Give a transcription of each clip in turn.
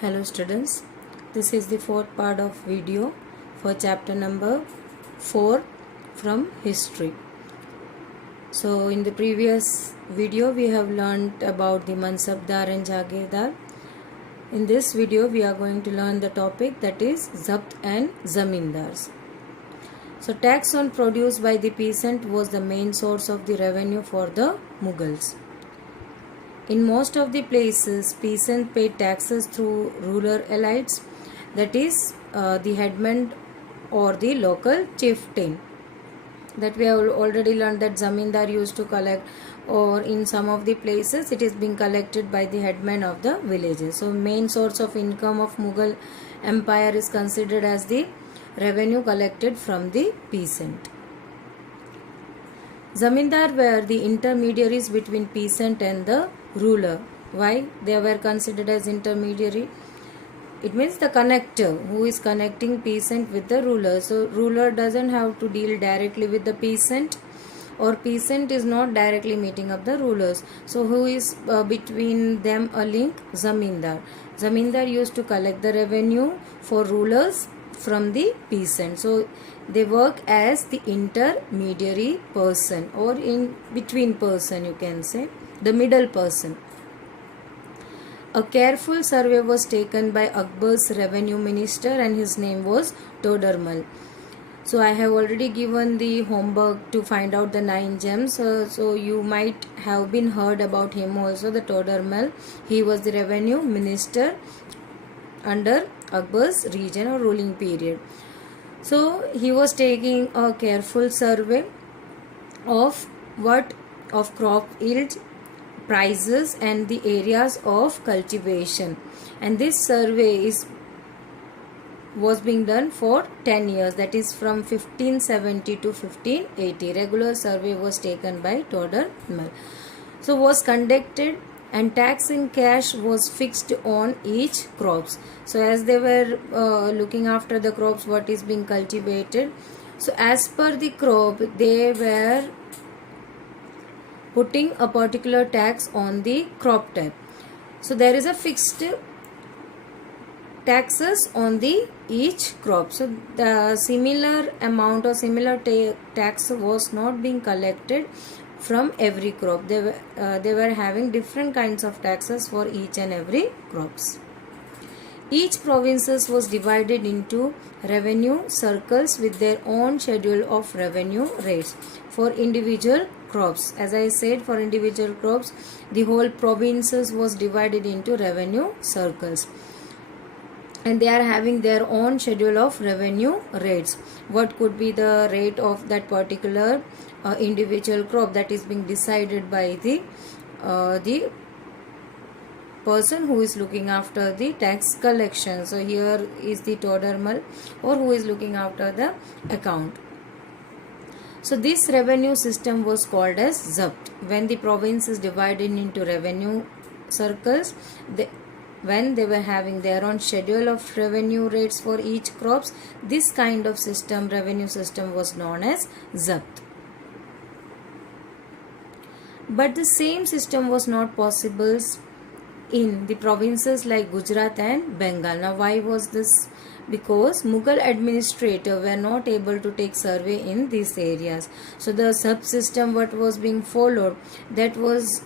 Hello students, this is the fourth part of video for chapter number 4 from history. So in the previous video we have learnt about the Mansabdar and Jagirdar. In this video we are going to learn the topic that is Zabt and Zamindars. So tax on produce by the peasant was the main source of the revenue for the Mughals. In most of the places, peasants paid taxes through rural elites, that is, the headman or the local chieftain. That we have already learned that zamindar used to collect, or in some of the places it is being collected by the headman of the villages. So, main source of income of Mughal empire is considered as the revenue collected from the peasant. Zamindar were the intermediaries between peasant and the ruler. Why they were considered as intermediary? It means the connector who is connecting peasant with the ruler. So ruler doesn't have to deal directly with the peasant, or peasant is not directly meeting up the rulers. So who is between them a link? Zamindar. Zamindar used to collect the revenue for rulers from the peasant. So they work as the intermediary person, or in between person, you can say, the middle person. A careful survey was taken by Akbar's revenue minister and his name was Todermal. So I have already given the homework to find out the 9 gems. So you might have been heard about him also, the Todermal. He was the revenue minister under Akbar's region or ruling period. So he was taking a careful survey of crop yield, prices and the areas of cultivation, and this survey was being done for 10 years, that is from 1570 to 1580. Regular survey was taken by Todermal. So was conducted, and tax in cash was fixed on each crops. So as they were looking after the crops, what is being cultivated, so as per the crop they were putting a particular tax on the crop type. So there is a fixed taxes on the each crop. So the similar amount or similar tax was not being collected from every crop. They were having different kinds of taxes for each and every crops. Each provinces was divided into revenue circles with their own schedule of revenue rates for individual crops. As I said, for individual crops, the whole provinces was divided into revenue circles, and they are having their own schedule of revenue rates. What could be the rate of that particular individual crop, that is being decided by the person who is looking after the tax collection. So here is the Todermal, or who is looking after the account. So this revenue system was called as Zabt. When the province is divided into revenue circles, when they were having their own schedule of revenue rates for each crops, this kind of system, revenue system, was known as Zabt. But the same system was not possible in the provinces like Gujarat and Bengal. Now why was this? Because Mughal administrators were not able to take survey in these areas. So the subsystem what was being followed, that was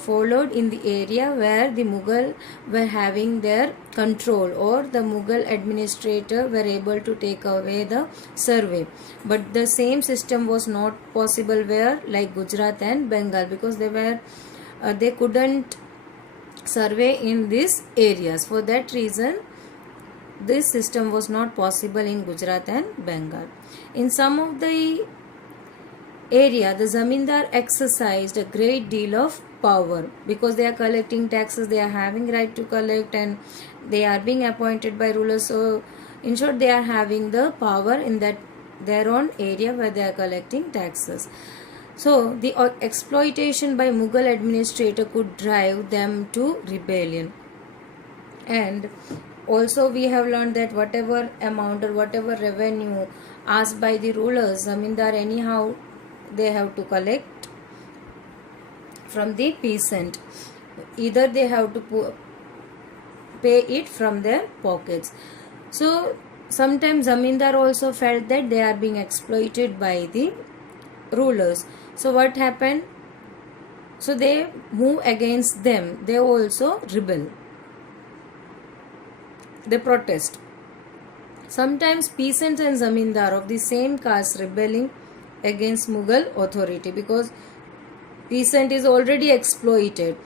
followed in the area where the Mughal were having their control, or the Mughal administrator were able to take away the survey. But the same system was not possible where, like Gujarat and Bengal, because they couldn't survey in these areas. For that reason, this system was not possible in Gujarat and Bengal. In some of the area, the zamindar exercised a great deal of power, because they are collecting taxes, they are having right to collect, and they are being appointed by rulers. So in short, they are having the power in that their own area where they are collecting taxes. So the exploitation by Mughal administrator could drive them to rebellion. And also we have learned that whatever amount or whatever revenue asked by the rulers, zamindar, anyhow they have to collect from the peasant. Either they have to pay it from their pockets. So sometimes zamindar also felt that they are being exploited by the rulers. So what happened? So they move against them. They also rebel. They protest. Sometimes peasants and zamindar of the same caste rebelling against Mughal authority, because peasant is already exploited.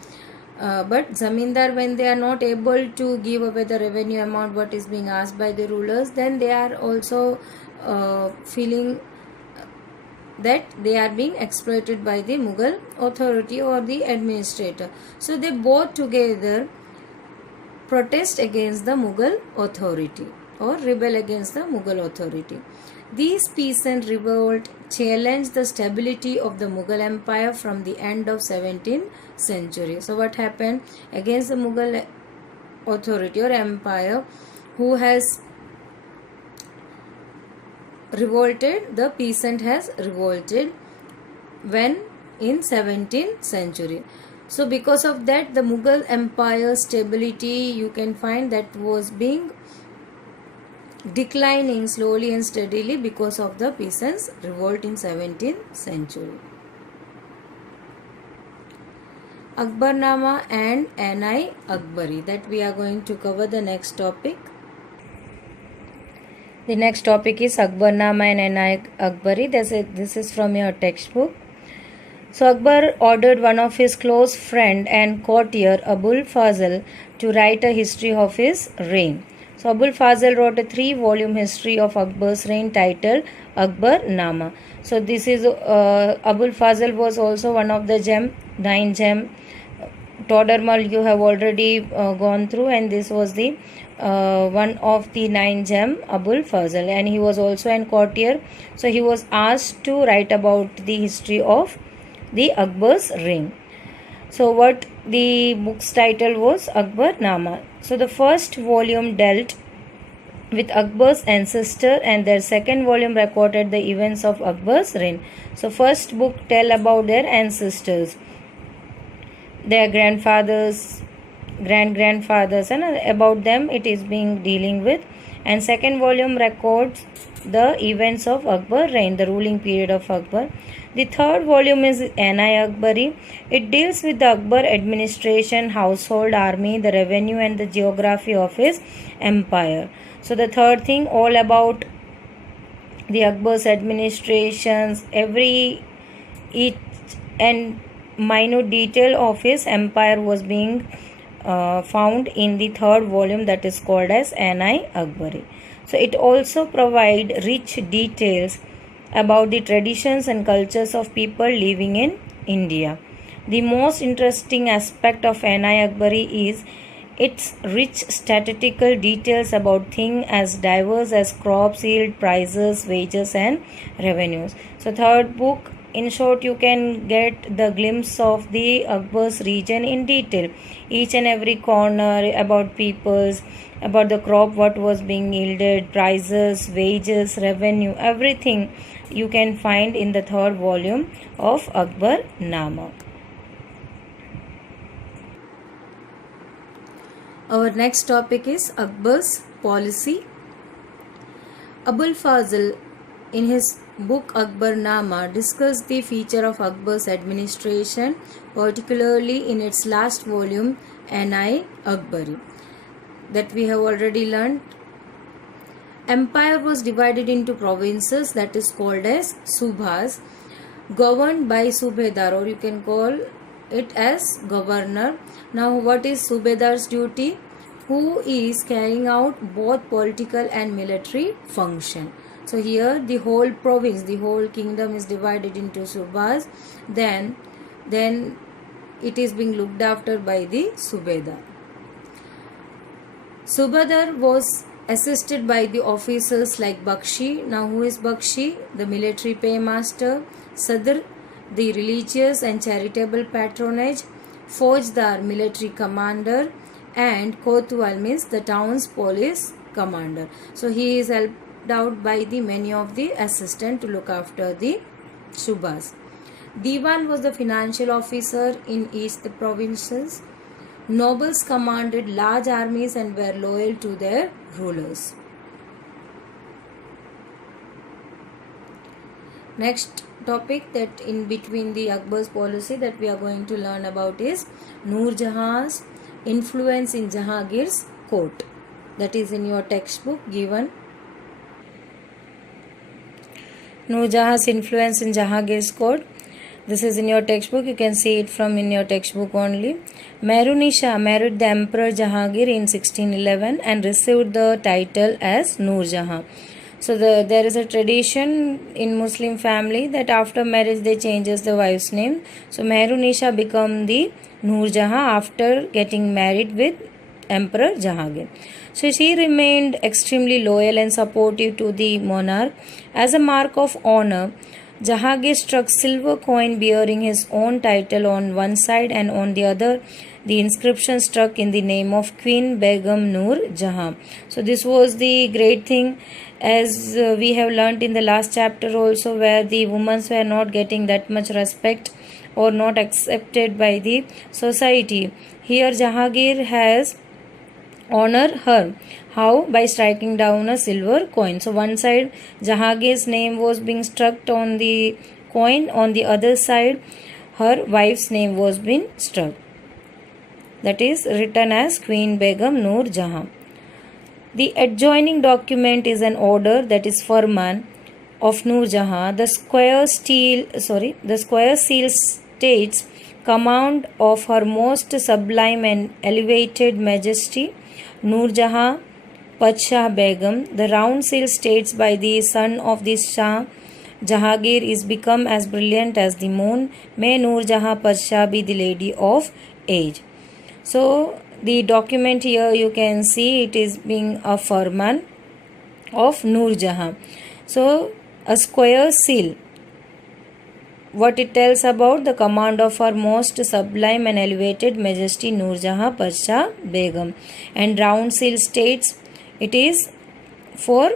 But zamindar, when they are not able to give away the revenue amount what is being asked by the rulers, then they are also feeling that they are being exploited by the Mughal authority or the administrator. So they both together protest against the Mughal authority or rebel against the Mughal authority. These peasant revolt challenged the stability of the Mughal Empire from the end of 17th century. So what happened? Against the Mughal authority or empire, who has revolted? The peasant has revolted. When? In 17th century. So because of that, the Mughal Empire stability, you can find that was being declining slowly and steadily because of the peasants' revolt in 17th century. Akbarnama and Ainai Akbari, that we are going to cover the next topic. The next topic is Akbarnama and Ainai Akbari. This is from your textbook. So Akbar ordered one of his close friend and courtier, Abul Fazl, to write a history of his reign. So Abul Fazl wrote a 3-volume history of Akbar's reign titled Akbarnama. So this is Abul Fazl was also one of the 9 gem. Todarmal you have already gone through, and this was the one of the 9 gem, Abul Fazl, and he was also an courtier. So he was asked to write about the history of the Akbar's reign. So what the book's title was? Akbarnama. So the first volume dealt with Akbar's ancestor, and their second volume recorded the events of Akbar's reign. So first book tell about their ancestors, their grandfathers, grandfathers, and about them it is being dealing with. And second volume records the events of Akbar reign, the ruling period of Akbar. The third volume is Ainai Akbari. It deals with the Akbar administration, household, army, the revenue, and the geography of his empire. So the third thing, all about the Akbar's administrations, each and minute detail of his empire was being found in the third volume, that is called as Ainai Akbari. So it also provide rich details about the traditions and cultures of people living in India. The most interesting aspect of Ainai Akbari is its rich statistical details about things as diverse as crops, yield, prices, wages, and revenues. So third book, in short, you can get the glimpse of the Akbar's region in detail. Each and every corner, about peoples, about the crop, what was being yielded, prices, wages, revenue, everything you can find in the third volume of Akbarnama. Our next topic is Akbar's policy. Abul Fazl, in his book Akbarnama, discussed the feature of Akbar's administration, particularly in its last volume, Ainai Akbari, that we have already learned. Empire was divided into provinces, that is called as subhas, governed by subedar, or you can call it as governor. Now what is subedar's duty? Who is carrying out both political and military function. So here the whole province, the whole kingdom is divided into subhas. Then it is being looked after by the subedar. Subedar was assisted by the officers like Bakshi. Now who is Bakshi? The military paymaster. Sadr, the religious and charitable patronage. Faujdar, military commander. And Kotwal means the town's police commander. So he is helped out by the many of the assistants to look after the subhas. Diwan was the financial officer in each the provinces. Nobles commanded large armies and were loyal to their rulers. Next topic that in between the Akbar's policy that we are going to learn about is Noor Jahan's influence in Jahangir's court. That is in your textbook given. Noor Jahan's influence in Jahangir's court. This is in your textbook. You can see it from in your textbook only. Mehrunisha married the Emperor Jahangir in 1611 and received the title as Noor Jahan. So there is a tradition in Muslim family that after marriage they changes the wife's name. So Mehrunisha become the Noor Jahan after getting married with Emperor Jahangir. So she remained extremely loyal and supportive to the monarch. As a mark of honor, Jahangir struck silver coin bearing his own title on one side, and on the other the inscription struck in the name of Queen Begum Noor Jahan. So this was the great thing, as we have learnt in the last chapter also, where the women were not getting that much respect or not accepted by the society. Here Jahangir has honored her. How? By striking down a silver coin. So one side Jahangir's name was being struck on the coin, on the other side her wife's name was being struck. That is written as Queen Begum Noor Jahan. The adjoining document is an order, that is Farman of Noor Jahan. The square seal states, command of Her Most Sublime and Elevated Majesty Noor Jahan Padshah Begum. The round seal states, by the son of the Shah Jahangir is become as brilliant as the moon. May Noor Jahan Padshah be the lady of age. So the document here you can see it is being a Farman of Noor Jahan. So a square seal, what it tells about the command of Her Most Sublime and Elevated Majesty Noor Jahan Padshah Begum, and round seal states it is for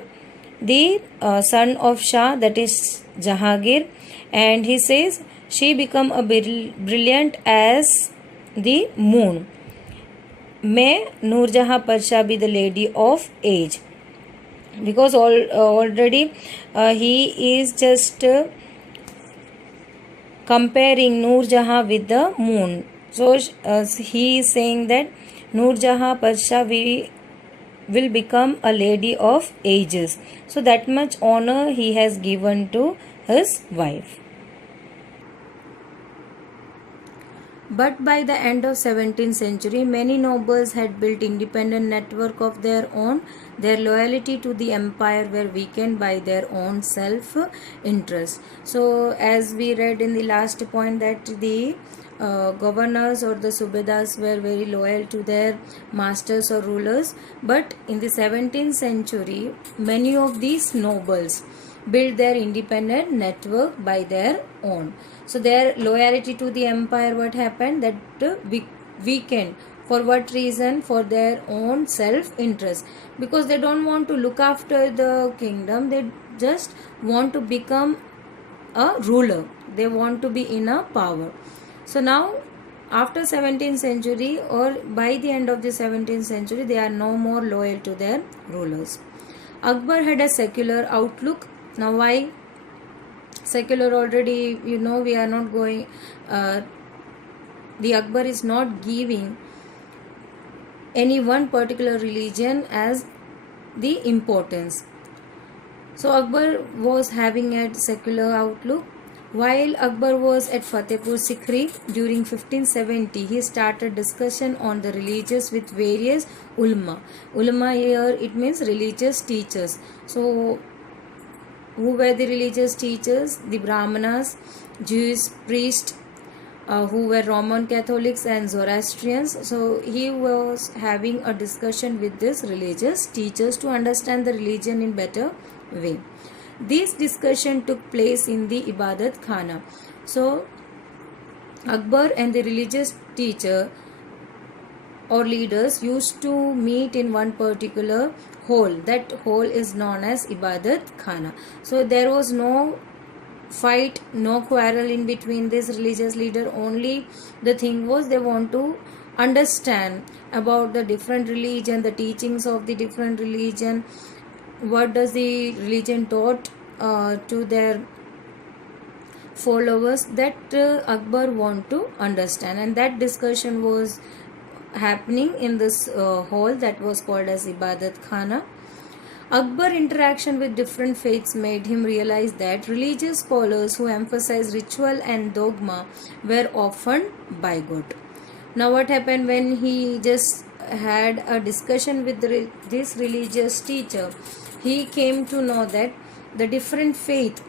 the son of Shah, that is Jahangir, and he says she become a brilliant as the moon. May Noor Jahan Padshah be the lady of age, because already he is just comparing Noor Jahan with the moon. So he is saying that Noor Jahan Padshah will become a lady of ages. So that much honor he has given to his wife. But by the end of 17th century, many nobles had built independent network of their own. Their loyalty to the empire were weakened by their own self-interest. So as we read in the last point that the governors or the subedars were very loyal to their masters or rulers, but in the 17th century many of these nobles built their independent network by their own. So their loyalty to the empire, what happened, that weakened. For what reason? For their own self-interest, because they don't want to look after the kingdom, they just want to become a ruler, they want to be in a power. So now after 17th century or by the end of the 17th century, they are no more loyal to their rulers. Akbar had a secular outlook. Now why secular? Already you know we are not going, the Akbar is not giving any one particular religion as the importance. So Akbar was having a secular outlook. While Akbar was at Fatehpur Sikri during 1570, he started discussion on the religious with various ulama. Ulama here it means religious teachers. So who were the religious teachers? The Brahmanas, Jewish priests, who were Roman Catholics and Zoroastrians. So he was having a discussion with these religious teachers to understand the religion in better way. This discussion took place in the Ibadat Khana. So Akbar and the religious teacher or leaders used to meet in one particular hall. That hall is known as Ibadat Khana. So there was no fight, no quarrel in between this religious leader. Only the thing was they want to understand about the different religion, the teachings of the different religion, what does the religion taught to their followers, that Akbar want to understand. And that discussion was happening in this hall that was called as Ibadat Khana. Akbar interaction with different faiths made him realize that religious scholars who emphasize ritual and dogma were often bigot. Now what happened when he just had a discussion with this religious teacher, he came to know that the different faith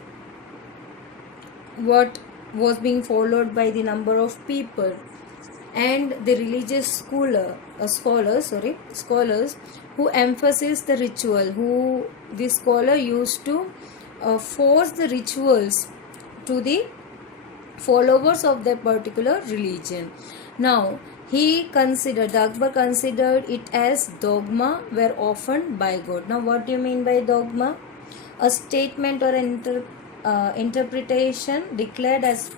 what was being followed by the number of people, and the religious scholars who emphasize the ritual, who the scholar used to force the rituals to the followers of that particular religion. Now Akbar considered it as dogma were often bigot. Now what do you mean by dogma? A statement or an interpretation declared as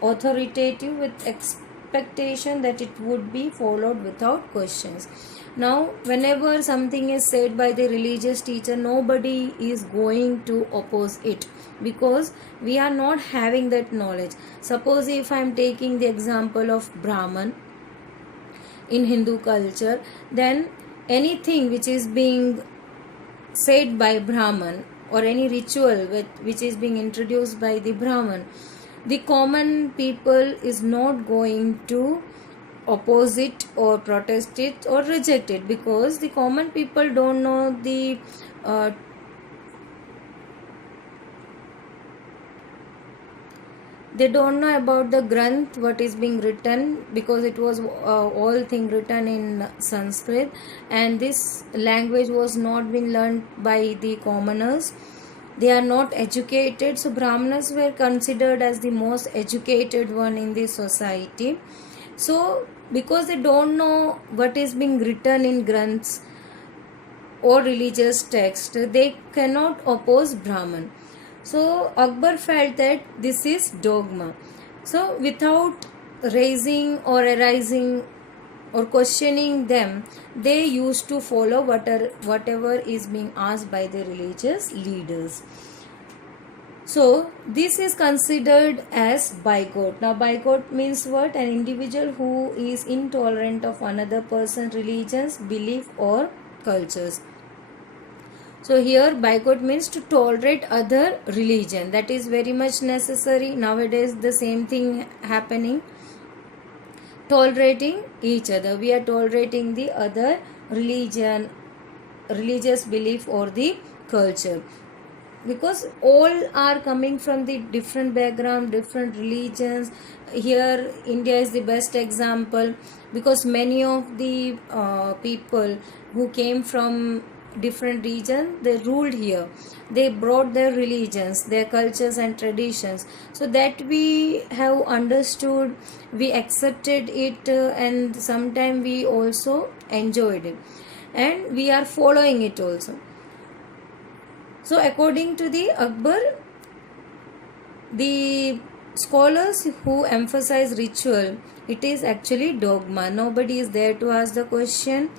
authoritative with expectation that it would be followed without questions. Now whenever something is said by the religious teacher, nobody is going to oppose it, because we are not having that knowledge. Suppose if I am taking the example of Brahman in Hindu culture, then anything which is being said by Brahman or any ritual which is being introduced by the Brahman, the common people is not going to oppose it or protest it or reject it, because the common people don't know the they don't know about the Granth, what is being written, because it was all thing written in Sanskrit, and this language was not being learned by the commoners. They are not educated, so Brahmanas were considered as the most educated one in the society. So because they don't know what is being written in Granths or religious text, they cannot oppose Brahman. So Akbar felt that this is dogma. So without raising or arising or questioning them, they used to follow whatever is being asked by the religious leaders. So this is considered as bigot. Now bigot means what? An individual who is intolerant of another person's religions, belief or cultures. So here bigot means to tolerate other religion. That is very much necessary. Nowadays the same thing happening. Tolerating each other. We are tolerating the other religion, religious belief or the culture. Because all are coming from the different background, different religions. Here India is the best example, because many of the people who came from different regions, they ruled here. They brought their religions, their cultures and traditions, so that we have understood, we accepted it, and sometimes we also enjoyed it, and we are following it also. So according to the Akbar, the scholars who emphasize ritual, it is actually dogma. Nobody is there to ask the question,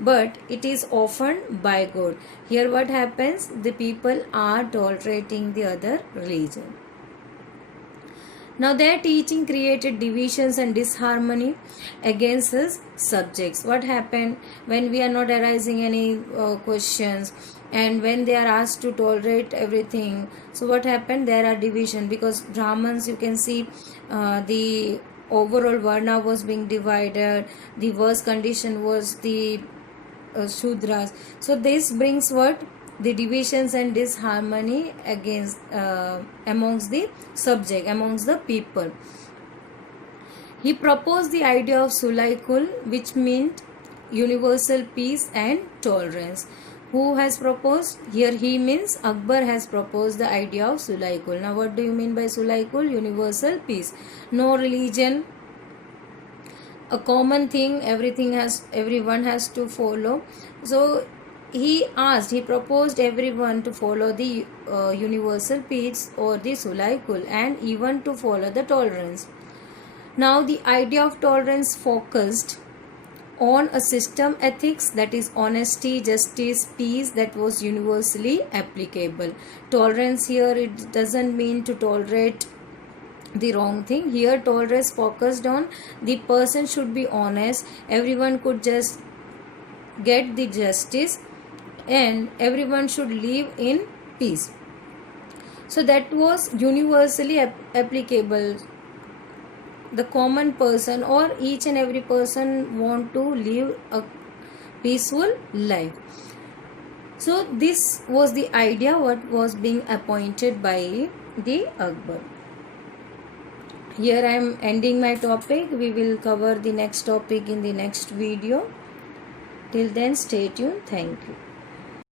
but it is often bigot. Here what happens? The people are tolerating the other religion. Now their teaching created divisions and disharmony against his subjects. What happened when we are not arising any questions, and when they are asked to tolerate everything? So what happened? There are division, because Brahmins, you can see the overall Varna was being divided. The worst condition was the Shudras. So this brings what? The divisions and disharmony against amongst the subject, amongst the people. He proposed the idea of Sulaikul, which meant universal peace and tolerance. Who has proposed? Here he means Akbar has proposed the idea of Sulaikul. Now what do you mean by Sulaikul? Universal peace. No religion, a common thing, everyone has to follow. So he proposed everyone to follow the universal peace or the Sulaikul, and even to follow the tolerance. Now the idea of tolerance focused on a system ethics, that is honesty, justice, peace, that was universally applicable. Tolerance here, it doesn't mean to tolerate the wrong thing. Here tolerance focused on the person should be honest, everyone could just get the justice, and everyone should live in peace. So that was universally applicable. The common person or each and every person want to live a peaceful life. So this was the idea what was being appointed by the Akbar. Here I am ending my topic. We will cover the next topic in the next video. Till then, stay tuned. Thank you.